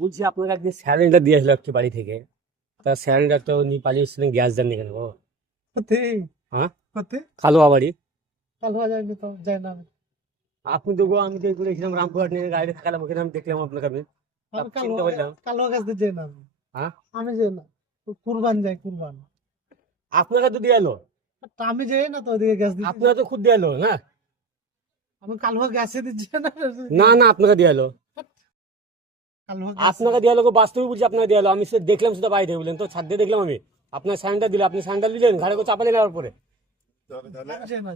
বলছি আপনাকে একদিন স্যালেন্ডার দিয়ে আসলো একটু বাড়ি থেকে, তা স্যালেন্ডার তো উনি পালিয়ে এসেছিলেন, গ্যাস দেননি কেন গো? কোথি হ্যাঁ, কোথি কালোয়া বাড়ি। কাল হওয়া যায়নি তো যাই না আপনি তো গো, আমি তো করেছিলাম রামপুরহাট নিয়ে গাড়ি থাকালাম, ওখানে আমি দেখলাম আপনাকে, আমি আমি কাল চিনতে পারলাম। কাল হওয়া গাছ যাই না হ্যাঁ, আমি যাই না কুরবান যাই কুরবান আপনাকে তো দিয়ে এলো, তা আমি যাই না তো ওদিকে গ্যাস দিতে আপনাকে তো খুদ দিয়ে এলো না। আমি কাল হওয়া গ্যাসে দিচ্ছি না না না, আপনাকে দিয়ে এলো, কাল হওয়া গ্যাস আপনাকে দিয়ে এলো গো, বাস্তবে বলছি আপনাকে দিয়ে এলো। আমি সে দেখলাম, সেটা বাড়ি থেকে বললেন তো, ছাদ দিয়ে দেখলাম আমি। আপনার স্যান্ডার দিলে, আপনি স্যান্ডার দিলেন, ঘাড়ে করে চাপালেন, আর পরে আমি যাই না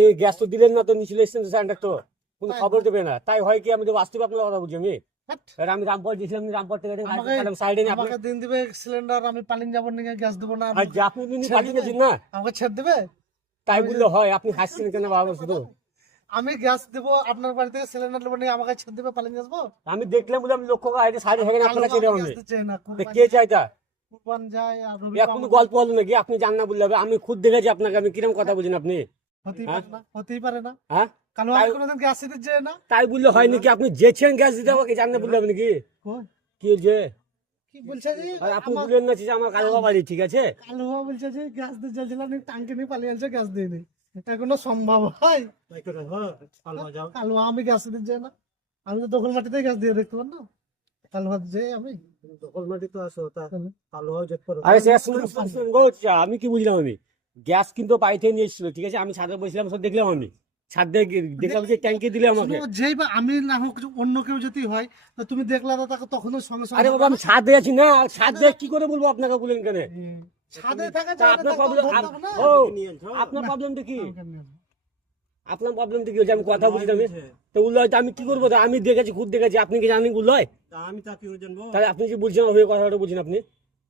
এই গ্যাস তো দিলেন না, তো নিচে এসছেন তো স্যান্ডার তো কোনো তাই খবর দেবে না, তাই হয় কি? আমি তো বাস্তবে আপনার কথা বলছি আমি। হাট। এবার আমি রামপুর গেছিলাম, রামপুর থেকে আমাকে সাইডে নিয়ে আপনি, আমাকে দিন দিবে সিলিন্ডার আমি পালিয়ে যাবো নিয়ে গ্যাস দেবো না আর যে আপনি তিনি ছেড়ে পাঠিয়ে দিবে? গেছেন না, আমাকে ছেড়ে দেবে তাই বললে হয়? আপনি হাসছেন কেন বাবা শুধু? আমি গ্যাস দেবো আপনার বাড়ি থেকে সিলিন্ডার নেবো নিয়ে আমাকে ছেড়ে দেবে পালিয়ে আসবো আমি দেখলাম বলে আমি লক্ষ্য করে সাইডে আমি থেকে কাল আপনাকে হওয়া চেয়ে গ্যাস আমি। দিতে চাই না তা কে চাইতা? কুরবান যায় আর রবি এখন গল্প হলো নাকি? আপনি জান না বললে হবে? আমি খুদ দেখেছি আপনাকে, আমি কিরকম কথা বলছেন আপনি? হতেই হ্যাঁ? পারে না হতেই পারে না হ্যাঁ, কাল তাই কোনোদিন গ্যাস দিতে চাই না তাই বললে হয় নাকি? আপনি যেছেন গ্যাস দিতে, আমাকে জান না বললে হবে নাকি? কই? কি যে, কি বলছে যে আর আপনি আমার বললেন না যে আমার কালো বাড়ি, ঠিক আছে? কাল হওয়া বলছে যে গ্যাস দিতে চাইছিলাম টাঙ্কি নিয়ে পালিয়ে আসছে গ্যাস দিইনি এটা কোনো সম্ভব হয় কাল হওয়া আমি গ্যাস দিতে চাই না আমি তো দখল মাটিতে গ্যাস দিয়ে দেখতে পার না কাল হওয়া যে আমি দখল মাটি তো আসো তা কালো হয়ে যেতে পারো। আরে সে শুনুন গো, আমি কি বুঝলাম? আমি গ্যাস কিন্তু বাড়ি থেকে নিয়ে এসেছিল, ঠিক আছে? আমি ছাদে বসেছিলাম, সব দেখলাম আমি। ছাদে দেখলাম যে ট্যাঙ্কি দিলে আমাকে। শোনো, যেই বা আমি না হোক অন্য কেউ যদি হয় তা তুমি দেখলা না তাকে তখনও সঙ্গে আরে সঙ্গে বাবা, আমি ছাদে আছি না, ছাদে কি করে বলবো আপনাকে? বলেন কেন? ছাদে থাকা তা যায় না, আপনার তাকে প্রবলেম, ধরতে হবে না। ও আপনার প্রবলেমটা কি? আমাকে নিয়ে যাও। আপনার প্রবলেমটা কি হচ্ছে? আমি কথা বলছি আমি, তো উল্লো হয়, আমি কি করবো? তা আমি দেখেছি, খুদ দেখেছি, আপনি কি জানেন উল্লো হয়? তা আমি তা কি করে জানবো? তাহলে আপনি যে বলছেন ওই কথাটা বলছেন আপনি,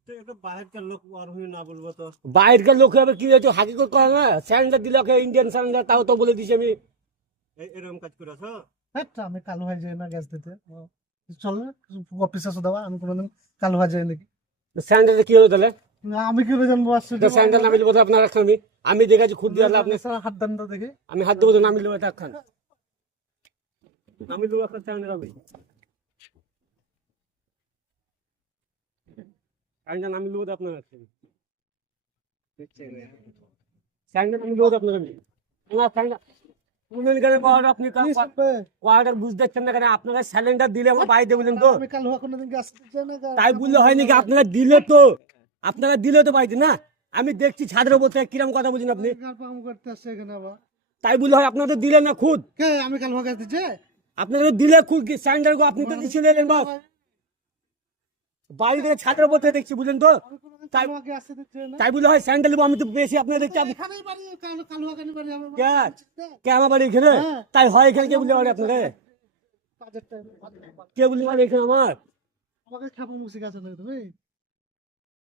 তো একটা বাহিরকার লোক আর হয়ে না বলবো তো। বাইরের লোক হবে কি হয়েছে? হাকিকত করে না, স্যান্ডার দিলে ওকে, ইন্ডিয়ান স্যান্ডার, তাও তো বলে দিছি আমি। এরকম কাজ করে আছো? হ্যাঁ, আমি কালো হয়ে যাই না গ্যাস দিতে চলো অফিসে আসো দাও আমি কোনোদিন কালো হয়ে যাই নাকি স্যান্ডারে কি হলো তাহলে? না, আমি কি করে জানবো আসছে তো স্যান্ডেল নামিল বোধ আপনার রাখছেন, আমি দেখেছি, খুদ দিয়ে আপনি। হাত দান তো দেখে আমি হাত দেবো তো, নামিল বোধ রাখান, আমি দেবো আপনার স্যান্ডেল হবে, স্যান্ডেল নামিল বোধ আপনার রাখছেন, স্যান্ডেল নামিল বোধ আপনার আমি না স্যান্ডেল। আপনি কোয়ার্টার বুঝতে পারছেন না কেন? আপনারা স্যালেন্ডার দিলে আমার বাড়িতে বললেন তো, আমি কালো হওয়া কোনোদিন গ্যাস দিতে চাই না তাই বললে হয় নাকি? আপনারা দিলে তো, আপনারা দিলে তো বাড়িতে না, আমি দেখছি ছাদের উপর থেকে কিরম কথা বলছেন আপনি, কাম করতে আসছে এখানে আবার তাই বললে হয়? আপনারা তো দিলেন না খুদ, কে আমি কালো হওয়া গ্যাস দিচ্ছে আপনারা তো দিলে খুদ স্যালেন্ডার গো, আপনি তো কিছু দিলেন বাস বাড়ি থেকে ছাদের উপর থেকে দেখছি, বুঝলেন তো? আমি কোনোদিন তাই কালো হওয়া গ্যাস দিতে চাই না তাই বললে হয় স্যান্ডেল নেবো, আমি তো বেশি আপনারা দেখছি আপনি। এখানেই বাড়ি কালো কালো হওয়া কেন বাড়ি আমার কে? বাড়ি। কে আমার বাড়ি এখানে? হ্যাঁ। তাই হয় এখানে, কে বললে পারে আপনাকে? কাজের টাইমে কে বললে পারে এখানে আমার? আমাকে খাবো মুসিক আছে নাকি তুমি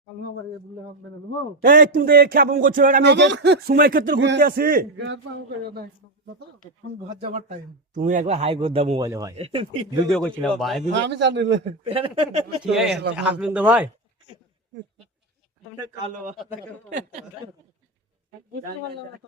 কালো হওয়া বাড়ি বললে হবে না নেবো এই তুমি তো খেপন করছো, আমি এখানে সময় ক্ষেত্রে ঘুরতে আসি। গ্যাস পাবো করে না তো এখন ঘর যাবার টাইম তুমি একবার হাই করে দাও মোবাইলে ভাই, ভিডিও করছিলাম ভাই, আমি জানি না ঠিক আছে হাসবেন তো ভাই। কালো বুঝতে পারলাম না তো।